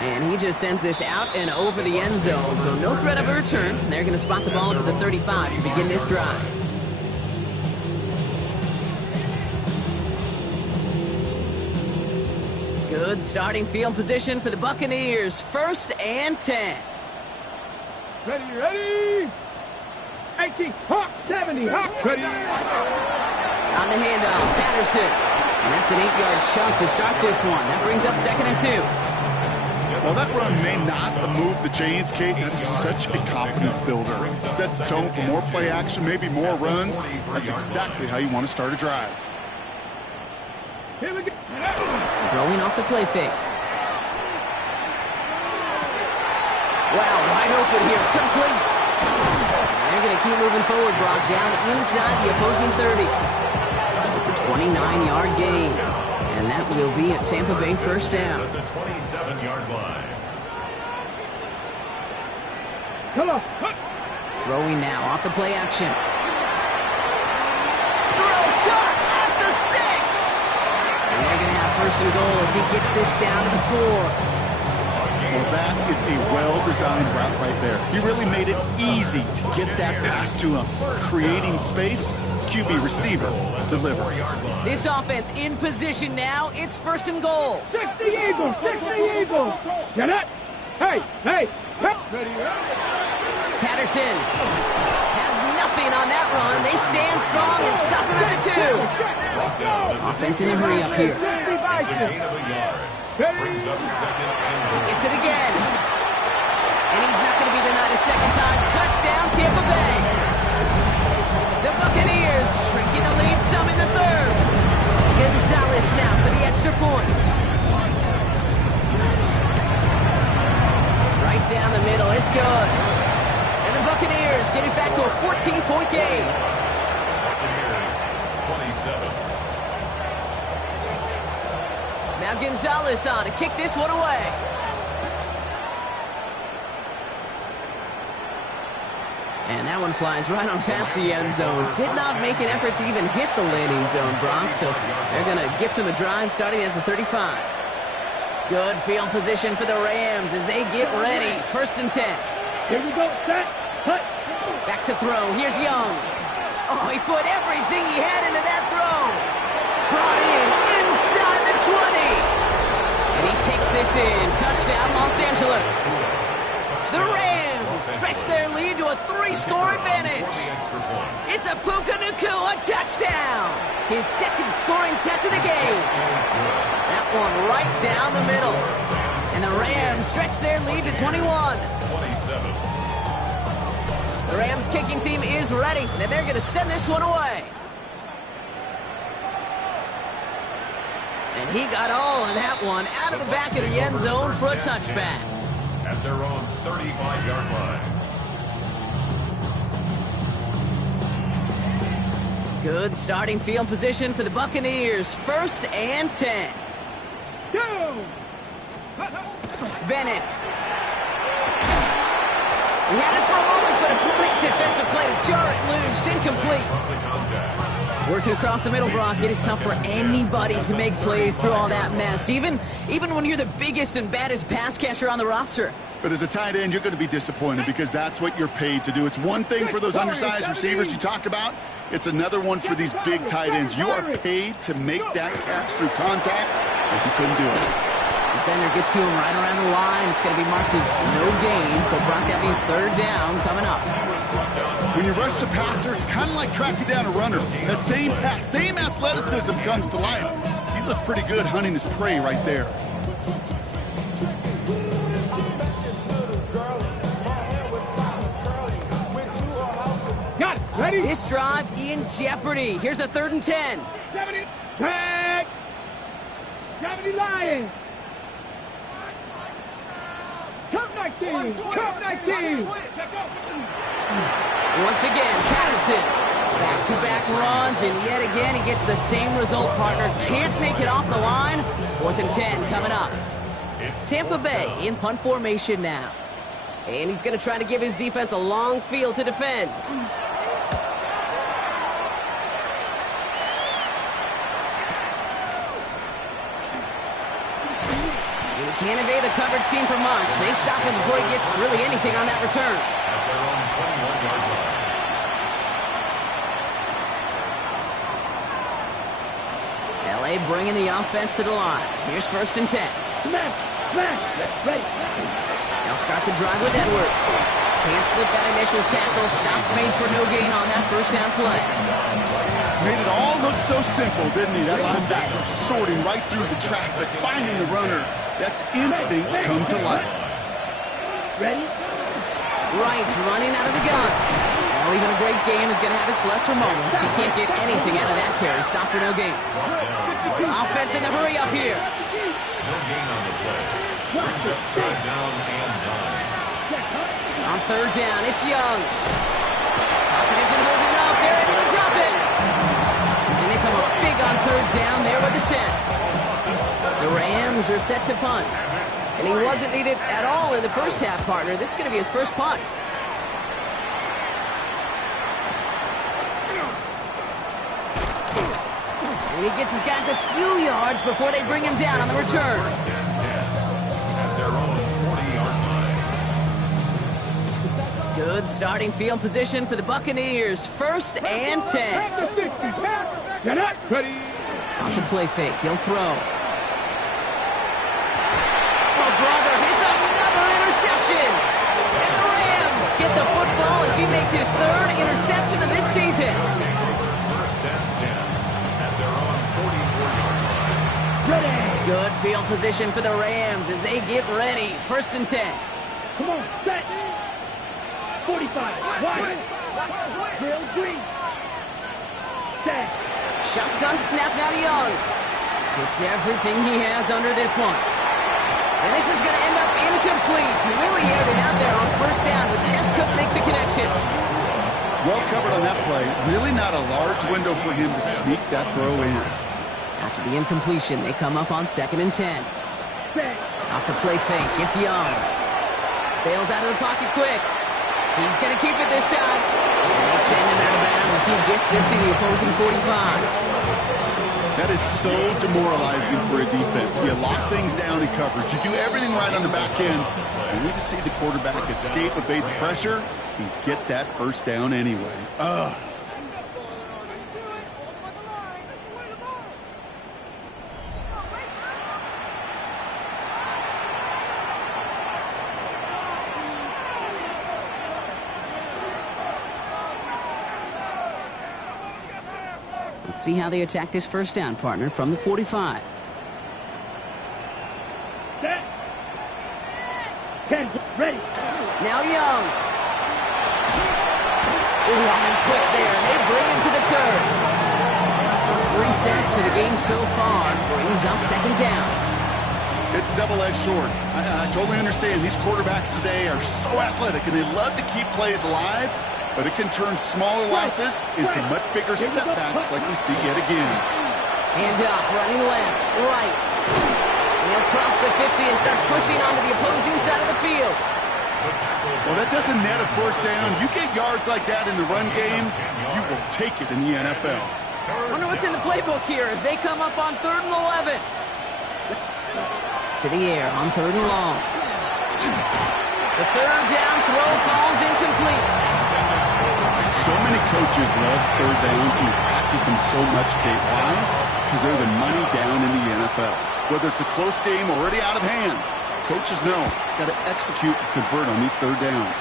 And he just sends this out and over the end zone, so no threat of a return. They're going to spot the ball to the 35 to begin this drive. Good starting field position for the Buccaneers. 1st and 10. Ready. 80, Hawk 70, Hawk ready. On the handoff, Patterson. And that's an 8-yard chunk to start this one. That brings up 2nd and 2. Well, that run may not move the chains, Kate. That is such a confidence builder. It sets the tone for more play action, maybe more runs. That's exactly how you want to start a drive. Here we go. Throwing off the play fake. Wow, wide open here. Complete. They're going to keep moving forward, Brock, down inside the opposing 30. It's a 29-yard gain, and that will be a Tampa Bay 1st down. At the 27-yard line. Come on. Throwing now off the play action. Throw caught at the 6. And they're going to have 1st and goal as he gets this down to the 4. Well, that is a well-designed route right there. He really made it easy to get that pass to him. Creating space, QB receiver, deliver. This offense in position now. It's 1st and goal. 60 Eagles, 60 Eagles. Get it. Hey. Ready. Patterson has nothing on that run. They stand strong and stop him at the 2. Offense in a hurry up here. It's a gain of a yard. Brings up 2nd and goal. Gets it again. And he's not going to be denied a second time. Touchdown, Tampa Bay. The Buccaneers shrinking the lead some in the 3rd. Gonzalez now for the extra point. Right down the middle. It's good. And the Buccaneers get it back to a 14-point game. Buccaneers 27. Now Gonzalez on to kick this one away. And that one flies right on past the end zone. Did not make an effort to even hit the landing zone, Brock. So they're going to gift him a drive starting at the 35. Good field position for the Rams as they get ready. 1st and 10. Here we go, set, cut. Back to throw. Here's Young. Oh, he put everything he had into that throw. Brought in inside the 20. And he takes this in. Touchdown, Los Angeles. The Rams stretch their lead to a 3-score advantage. It's a Puka Nacua touchdown. His 2nd scoring catch of the game. That one right down the middle. And the Rams stretch their lead to 21. 27. The Rams kicking team is ready, and they're going to send this one away. And he got all of that one out of the back of the end zone for a touchback. At their own 35-yard line. Good starting field position for the Buccaneers. 1st and 10. Go. Bennett. He had it for a moment, but a great defensive play to jar it loose. Incomplete. Working across the middle, Brock, it is tough for anybody to make plays through all that mess, even when you're the biggest and baddest pass catcher on the roster. But as a tight end, you're going to be disappointed because that's what you're paid to do. It's one thing for those undersized receivers you talk about. It's another one for these big tight ends. You are paid to make that catch through contact, and you couldn't do it. Defender gets to him right around the line. It's going to be marked as no gain, so Brock, that means 3rd down coming up. When you rush the passer, it's kind of like tracking down a runner. That same pass, same athleticism comes to life. He looked pretty good hunting his prey right there. Got it. Ready? This drive in jeopardy. Here's a 3rd and 10. 70. Tag. 70 Lions. Cup 19. Cup 19. Once again, Patterson. Back-to-back runs, and yet again he gets the same result, partner. Can't make it off the line. 4th and 10 coming up. Tampa Bay in punt formation now. And he's going to try to give his defense a long field to defend. Can't evade the coverage team for much. They stop him before he gets really anything on that return. At their own 21-yard line. LA bringing the offense to the line. Here's 1st and 10. Smash, smash, ready. They'll start the drive with Edwards. Can't slip that initial tackle. Stops made for no gain on that 1st down play. Made it all look so simple, didn't he? That linebacker sorting right through the traffic, finding the runner. That's instincts come to life. Ready? Wright running out of the gun. Well, even a great game is going to have its lesser moments. He can't get anything out of that carry. Stop for no gain. Offense in the hurry up here. No gain on the play. Brings up 3rd down and 9. On 3rd down, it's Young. Pocket isn't holding up. They're able to drop it. And they come up big on 3rd down there with the set. The Rams are set to punt. And he wasn't needed at all in the first half, partner. This is going to be his first punt. And he gets his guys a few yards before they bring him down on the return. At their own 40-yard line. Good starting field position for the Buccaneers. 1st and 10. Back to 60. Pass. Get up. Ready. Off the play fake. He'll throw. Oh, brother, it's another interception. And the Rams get the football as he makes his 3rd interception of this season. 1st and 10. At their own 44-yard line. Ready. Good field position for the Rams as they get ready. 1st and 10. Come on, set. 45. Wide. Drill green. Set. Shotgun snap now to Young. Puts everything he has under this one. And this is going to end up incomplete. He really aired it out there on 1st down, but just couldn't make the connection. Well covered on that play. Really not a large window for him to sneak that throw in. After the incompletion, they come up on 2nd and 10. Set. Off the play fake, it's Young. Bails out of the pocket quick. He's going to keep it this time. And they send him out of bounds as he gets this to the opposing 45. That is so demoralizing for a defense. You lock things down in coverage. You do everything right on the back end. Only to see the quarterback escape, evade the pressure, and get that 1st down anyway. Ugh. Let's see how they attack this 1st down, partner, from the 45. Set. 10. Ready. Now Young. Ooh, on him quick there. They bring him to the turn. It's 3 sacks for the game so far. Brings up 2nd down. It's double-edged sword. I totally understand. These quarterbacks today are so athletic, and they love to keep plays alive, but it can turn smaller losses into much bigger setbacks like we see yet again. Hand off, running left, right. And he'll cross the 50 and start pushing onto the opposing side of the field. Well, that doesn't net a 1st down. You get yards like that in the run game, you will take it in the NFL. Wonder what's in the playbook here as they come up on 3rd and 11. To the air on 3rd and long. The 3rd down throw falls incomplete. So many coaches love 3rd downs and practice them so much, Kate. Why? Because they're the money down in the NFL. Whether it's a close game or already out of hand, coaches know got to execute and convert on these 3rd downs.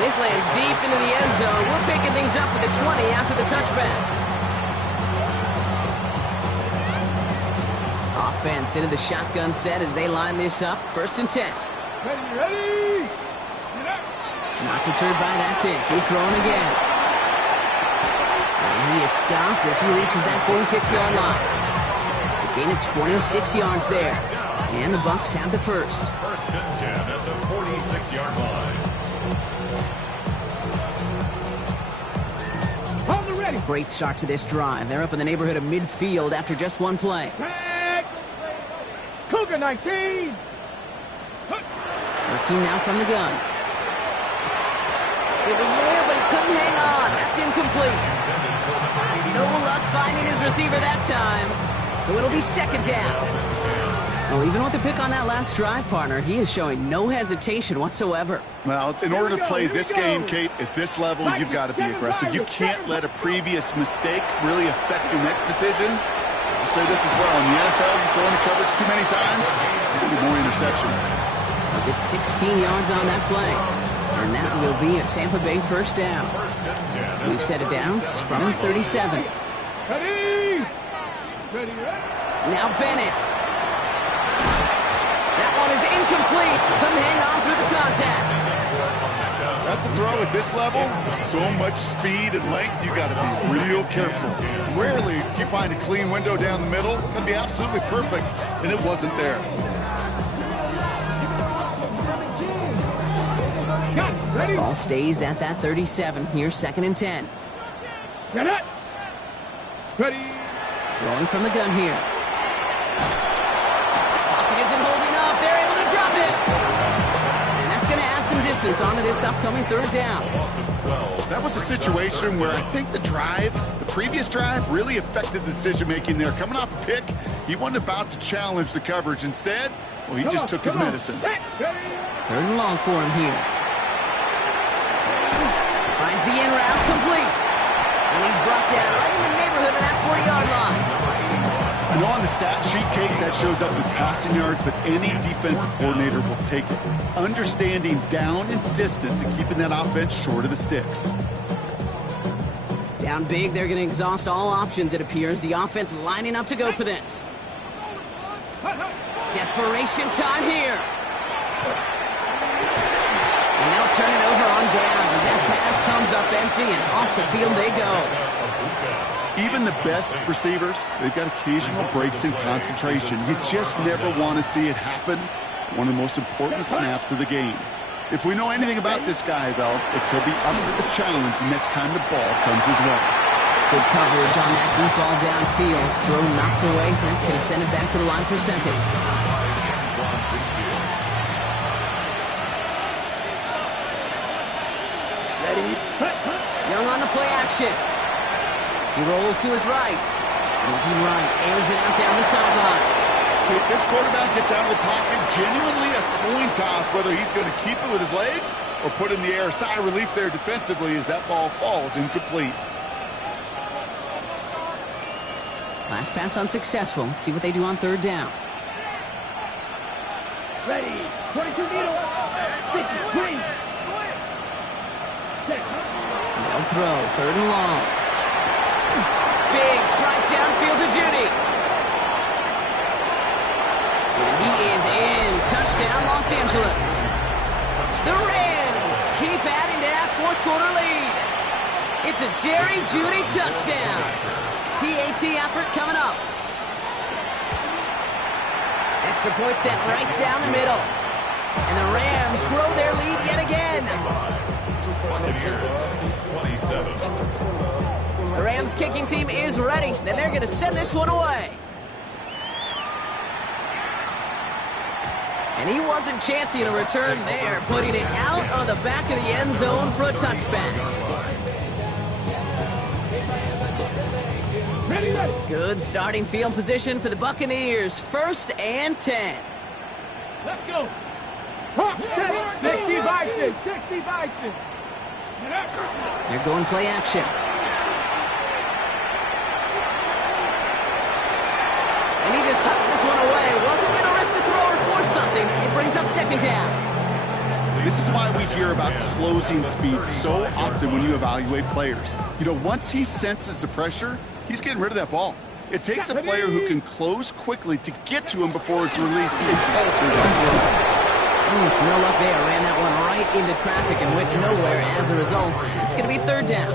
This lands deep into the end zone. We're picking things up with the 20 after the touchback. Offense into the shotgun set as they line this up. 1st and 10. Ready. Not deterred by that pick. He's throwing again. And he is stopped as he reaches that 46-yard line. A gain of 26 yards there. And the Bucs have the 1st. 1st and 10 at the 46-yard line. Hold it ready. Great start to this drive. They're up in the neighborhood of midfield after just one play. Back. Cougar 19. Working now from the gun. It was there, but he couldn't hang on. That's incomplete. No luck finding his receiver that time. So it'll be 2nd down. Well, even with the pick on that last drive, partner, he is showing no hesitation whatsoever. Well, in order to play this game, Kate, at this level, you've got to be aggressive. You can't let a previous mistake really affect your next decision. I'll say this as well. In the NFL, you throw into coverage too many times, you'll get more interceptions. He'll get 16 yards on that play. And that will be a Tampa Bay first down. We've set it down from 37. Ready? Now Bennett. That one is incomplete. Couldn't hang on through the contact. That's a throw at this level. With so much speed and length, you got to be real careful. Rarely do you find a clean window down the middle. It's going to be absolutely perfect, and it wasn't there. Ready? Ball stays at that 37. Here's 2nd and 10. Get it. Ready? Throwing from the gun here. Pocket isn't holding up. They're able to drop it. And that's going to add some distance onto this upcoming 3rd down. That was a situation where I think the previous drive, really affected the decision-making there. Coming off a pick, he wasn't about to challenge the coverage. Instead, well, he just took his medicine. 3rd and long for him here. Finds the in route complete. And he's brought down right in the neighborhood of that 40-yard line. You know, on the stat sheet, Kate, that shows up as passing yards, but any defensive coordinator will take it. Understanding down and distance and keeping that offense short of the sticks. Down big, they're going to exhaust all options, it appears. The offense lining up to go for this. Desperation time here. And they'll turn it over on downs as that pass comes up empty and off the field they go. Even the best receivers, they've got occasional breaks in concentration. You just never want to see it happen. One of the most important snaps of the game. If we know anything about this guy, though, it's he'll be up for the challenge the next time the ball comes his way. Good coverage on that deep ball downfield. Throw knocked away. That's going to send it back to the line for 2nd. Young on the play action. He rolls to his right. Moving right, airs it out down the sideline. This quarterback gets out of the pocket, genuinely a coin toss whether he's going to keep it with his legs or put it in the air. Sigh of relief there defensively as that ball falls incomplete. Last pass unsuccessful. Let's see what they do on 3rd down. Ready. 22 needle. 53. No throw. 3rd and long. Big strike downfield to Judy. And he is in. Touchdown, Los Angeles. The Rams keep adding to that 4th quarter lead. It's a Jerry Judy touchdown. PAT effort coming up. Extra point set right down the middle. And the Rams grow their lead yet again. 27. The Rams kicking team is ready, and they're going to send this one away. And he wasn't chancing a return there, putting it out on the back of the end zone for a touchback. Good starting field position for the Buccaneers. 1st and 10. Let's go. 60 Bison. 60 Bison. They're going play action. And he just tucks this one away. Wasn't going to risk a throw or force something. It brings up 2nd down. This is why we hear about closing speed so often when you evaluate players. You know, once he senses the pressure, he's getting rid of that ball. It takes a player who can close quickly to get to him before it's released. No luck there. Ran that one right into traffic and went nowhere as a result. It's going to be 3rd down.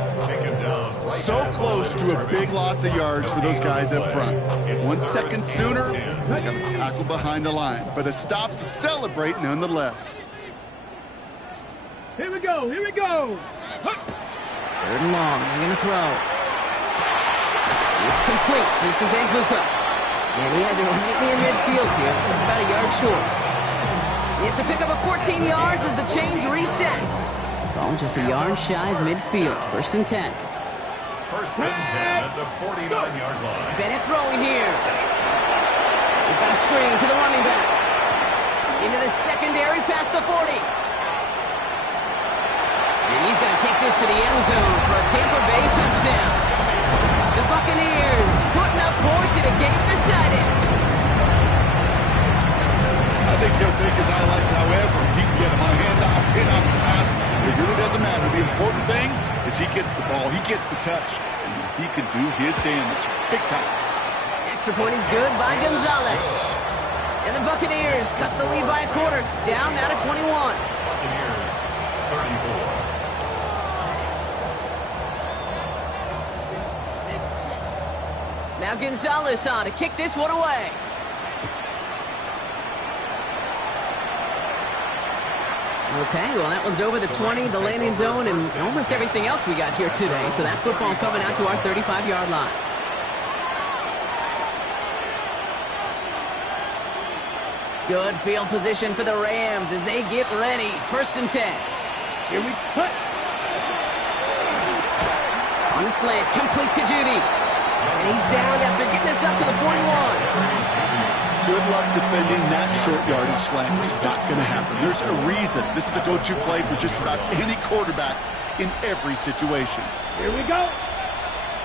So close to a big loss of yards for those guys up front. 1 second sooner, they got a tackle behind the line. But a stop to celebrate nonetheless. Here we go. Here we go. 3rd and long. They're going to throw. It's complete. This is Aglupa. And he has it right near midfield here. It's about a yard short. It's a pickup of 14 yards as the chains reset. Ball just a yard shy of midfield. 1st and 10. 1st and 10 at the 49-yard line. Bennett throwing here. He Got a screen to the running back. Into the secondary past the 40. And he's going to take this to the end zone for a Tampa Bay touchdown. The Buccaneers putting up points in a game decided. I think he'll take his highlights however he can get him on a handoff, hit on the pass. It really doesn't matter. The important thing is he gets the ball, he gets the touch, and he can do his damage. Big time. Extra point is good by Gonzalez. And the Buccaneers cut the lead by a quarter, down now to 21. Buccaneers, 34. Now Gonzalez on to kick this one away. Okay, well, that one's over the 20, the landing zone, and almost everything else we got here today. So that football coming out to our 35-yard line. Good field position for the Rams as they get ready. 1st and 10. Here we put. On the slant, complete to Judy. And he's down after getting this up to the 41. Good luck defending that short yardage slant. It's not going to happen. There's a reason. This is a go-to play for just about any quarterback in every situation. Here we go.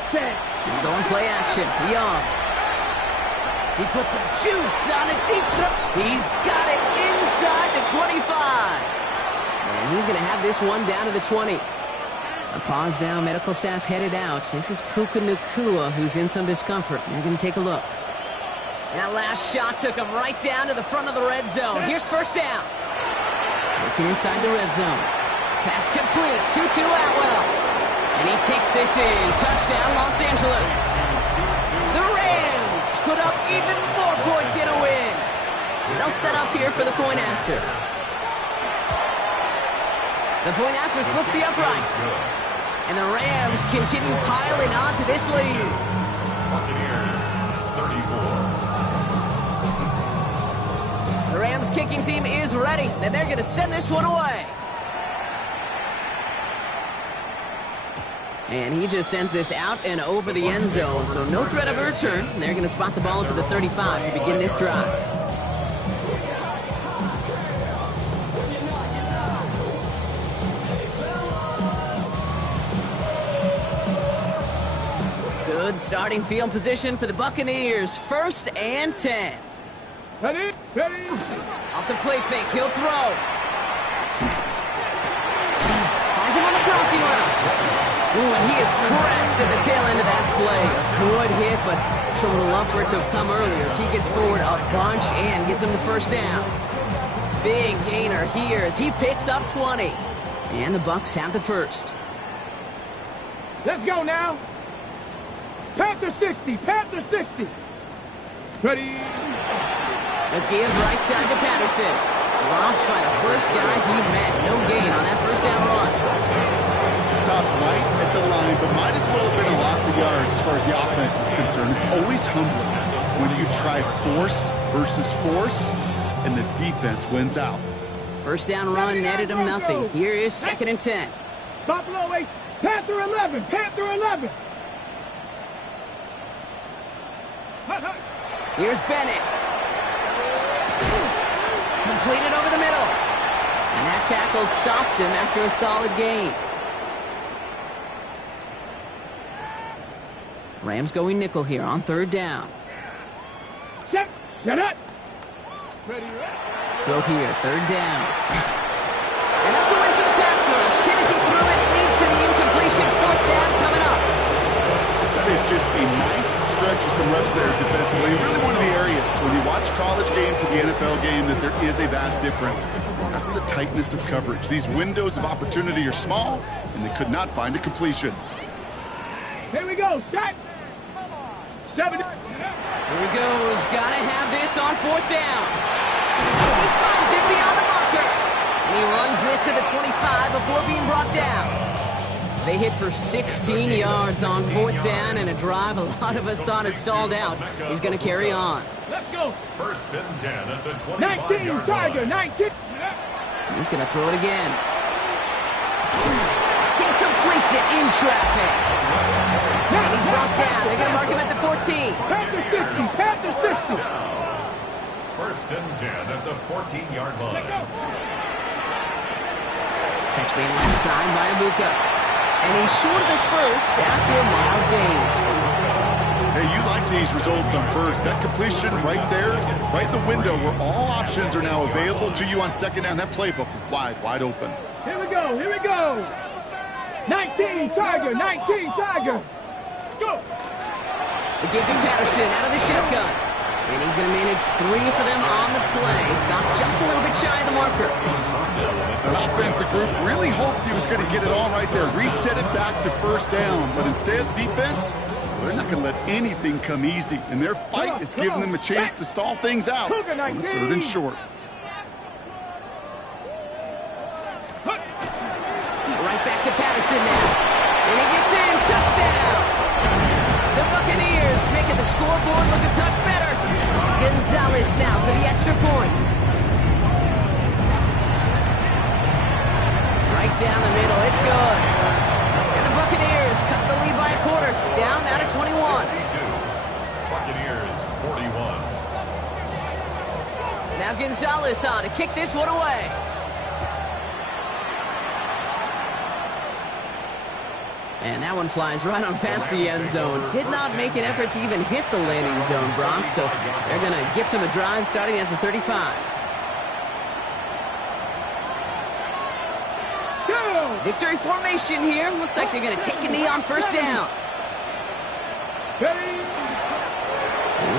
Set. Going play action. Young. He puts some juice on a deep throw. He's got it inside the 25. And he's going to have this one down to the 20. A pause now. Medical staff headed out. This is Puka Nacua who's in some discomfort. They're going to take a look. That last shot took him right down to the front of the red zone. Here's 1st down. Looking inside the red zone. Pass complete. 2-2 Atwell. And he takes this in. Touchdown, Los Angeles. The Rams put up even more points in a win. They'll set up here for the point after. The point after splits the uprights. And the Rams continue piling on to this lead. Buccaneers, 34. The Rams kicking team is ready, and they're going to send this one away. And he just sends this out and over the end zone, so no threat of a return. They're going to spot the ball up to the 35 to begin this drive. Good starting field position for the Buccaneers. 1st and 10. Ready? Ready? Off the play fake, he'll throw. Finds him on the crossing route. Ooh, and he is cracked at the tail end of that play. A good hit, but sure would have loved for it to have come earlier as he gets forward a bunch and gets him the 1st down. Big gainer here as he picks up 20. And the Bucs have the 1st. Let's go now. Panther 60. Panther 60. Ready? The give right side to Patterson. Dropped by the first guy he met. No gain on that 1st down run. Stopped right at the line, but might as well have been a loss of yards as far as the offense is concerned. It's always humbling when you try force versus force, and the defense wins out. 1st down run netted him nothing. Here is 2nd and 10. Buffalo 8. Panther 11. Panther 11. Here's Bennett. Completed over the middle. And that tackle stops him after a solid gain. Rams going nickel here on 3rd down. Shut up. Ready, ready. Throw here, 3rd down. And that's a win for the pass rush. Hit as he threw it, leads to the incompletion. 4th down coming up. That is just a nice stretch of some reps there defensively. Really one of the areas when you watch college game to the NFL game that there is a vast difference. That's the tightness of coverage. These windows of opportunity are small, and they could not find a completion. Here we go. Shot. 7. Here he goes. Gotta have this on 4th down. He finds it beyond the marker. And he runs this to the 25 before being brought down. They hit for 16 yards on 4th down and a drive a lot of us thought had stalled out. He's going to carry on. Let's go. 1st and 10 at the 25-yard 19, Tiger, 19. He's going to throw it again. He completes it in traffic. And he's brought down. They're going to mark him at the 14. Panther 60. Panther 60. First and 10 at the 14-yard line. Catch made left side by Bucs. And he's short of the first after a mild gain. Hey, you like these results on first. That completion right there, right in the window where all options are now available to you on second down. That playbook wide open. Here we go, here we go. 19 Tiger, 19 Tiger. Let's go. They give to Patterson out of the shotgun. And he's going to manage 3 for them on the play. Stop just a little bit shy of the marker. The offensive group really hoped he was going to get it all right there. Reset it back to first down. But instead, defense, they're not going to let anything come easy. And their fight is giving them a chance to stall things out on the 3rd and short. Right back to Patterson now. And he gets in. Touchdown. The Buccaneers making the scoreboard look a touch better. Gonzalez now for the extra point. Right down the middle. It's good. And the Buccaneers cut the lead by a quarter. Down out of 21. 62. Buccaneers 41. Now Gonzalez on to kick this one away. And that one flies right on past the end zone. Did not make an effort to even hit the landing zone, Brock. So they're going to gift him a drive starting at the 35. Victory formation here. Looks like they're going to take a knee on first down. Here's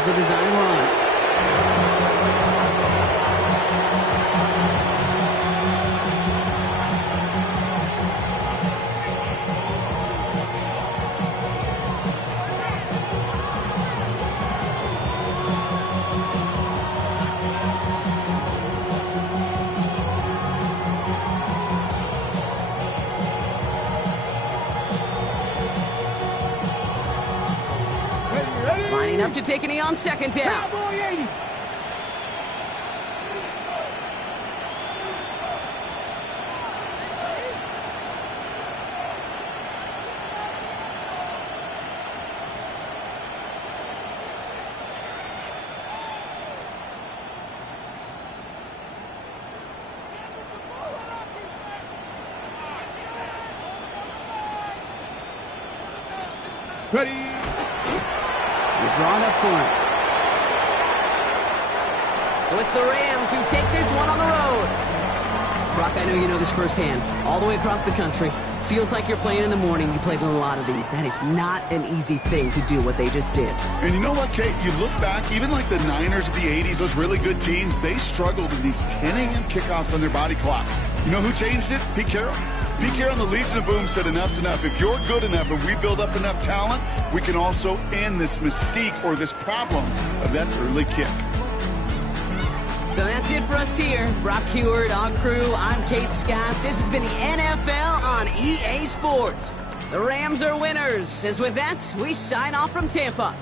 a design run. Lining up to take a knee on second down. Ready. Drawn up for it. So it's the Rams who take this one on the road. Brock, I know you know this firsthand. All the way across the country. Feels like you're playing in the morning. You played in a lot of these. That is not an easy thing to do what they just did. And you know what, Kate? You look back, even like the Niners of the 80s, those really good teams, they struggled with these 10 a.m. kickoffs on their body clock. You know who changed it? Pete Carroll. Pete Carroll and the Legion of Boom said enough's enough. If you're good enough and we build up enough talent, we can also end this mystique or this problem of that early kick. So that's it for us here. Brock Heward on crew. I'm Kate Scott. This has been the NFL on EA Sports. The Rams are winners. As with that, we sign off from Tampa.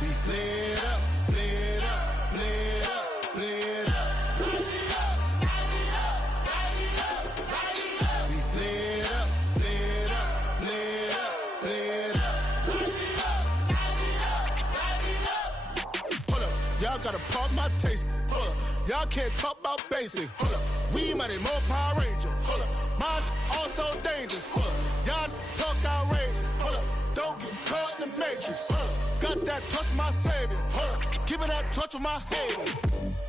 We flared up, flared up, flared up, flared up. We flared up, flared up, flared up, flared up. Hold up, y'all gotta pump my taste. Hold up, y'all can't talk about basic. Hold up, we mighty more Power Ranger. Hold up, mine also dangerous. Hold up, y'all talk outrageous. Hold up, don't get caught in the matrix. Hold up, got that touch my savior. Hold up, give me that touch of my hater.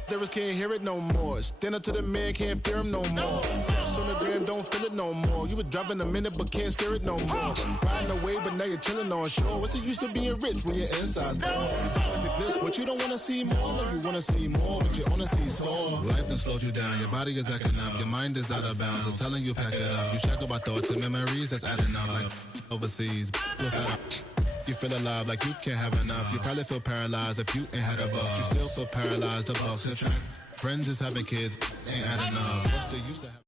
Lyrics can't hear it no more. Stand up to the man, can't fear him no more. Sonogram don't feel it no more. You were driving a minute but can't steer it no more. Riding away but now you're chilling on shore. What's the use of being rich when your inside's poor? Is it this what you don't wanna see more? No, you wanna see more, but you wanna see soul. Life done slowed you down. Your body is acting up. Your mind is out of bounds. It's telling you pack it up. You shackle by thoughts and memories that's adding up. Like overseas, you feel alive like you can't have enough. You probably feel paralyzed if you ain't had a buck. You still feel paralyzed. The Bucs and track. Friends is having kids, ain't adding up. What's the use of having